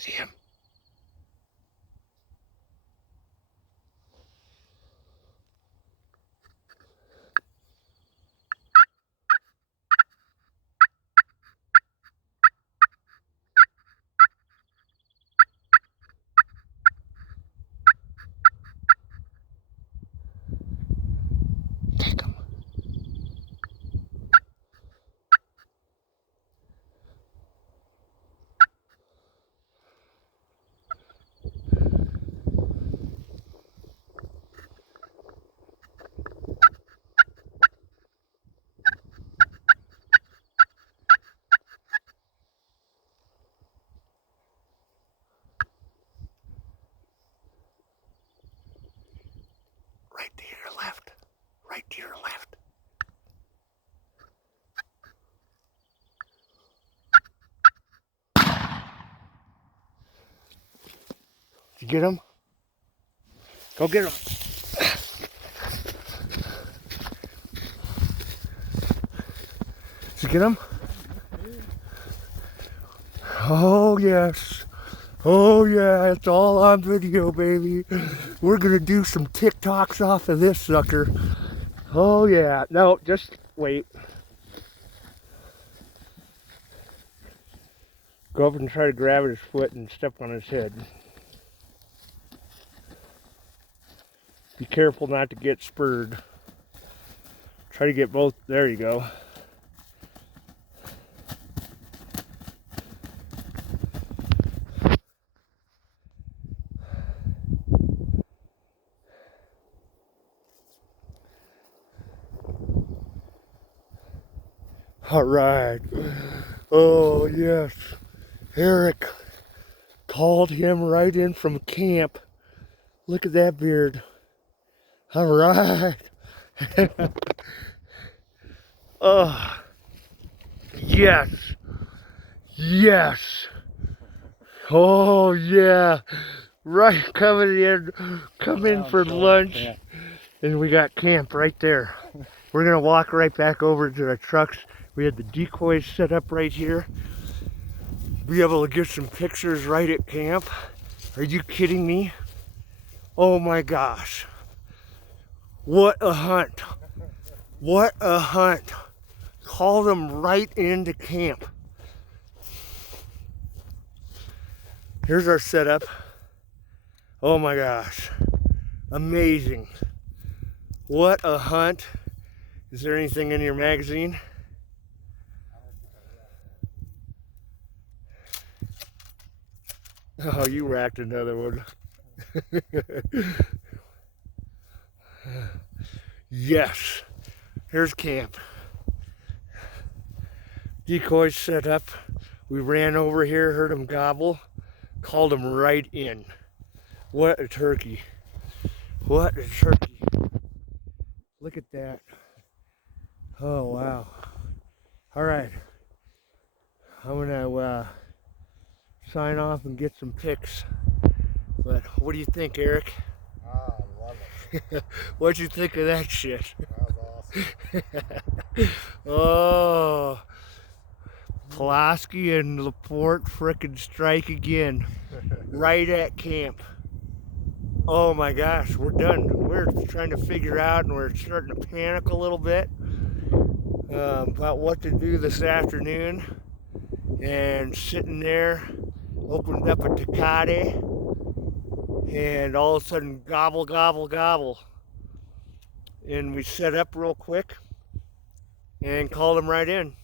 See him? Take him. Right to your left. Right to your left. Did you get him? Go get him. Did you get him? Oh, yes. Oh, yeah, it's all on video, baby. We're going to do some TikToks off of this sucker. Oh, yeah. No, just wait. Go up and try to grab his foot and step on his head. Be careful not to get spurred. Try to get both. There you go. All right. Oh, yes. Eric called him right in from camp. Look at that beard. All right. Oh, yes. Yes. Oh, yeah. Right, coming in. Come in for lunch. Yeah. And we got camp right there. We're going to walk right back over to our trucks. We had the decoys set up right here. Be able to get some pictures right at camp. Are you kidding me? Oh my gosh. What a hunt. What a hunt. Called them right into camp. Here's our setup. Oh my gosh. Amazing. What a hunt. Is there anything in your magazine? Oh, you racked another one. Yes. Here's camp. Decoys set up. We ran over here, heard him gobble, called him right in. What a turkey. What a turkey. Look at that. Oh, wow. All right. I'm gonna sign off and get some pics. But what do you think, Eric? Ah, I love it. What'd you think of that shit? That was awesome. Oh, Polaski and Laporte frickin' strike again. Right at camp. Oh my gosh, we're done. We're trying to figure out, and we're starting to panic a little bit about what to do this afternoon. And sitting there, opened up a Tecate, and all of a sudden, gobble, gobble, gobble. And we set up real quick and called him right in.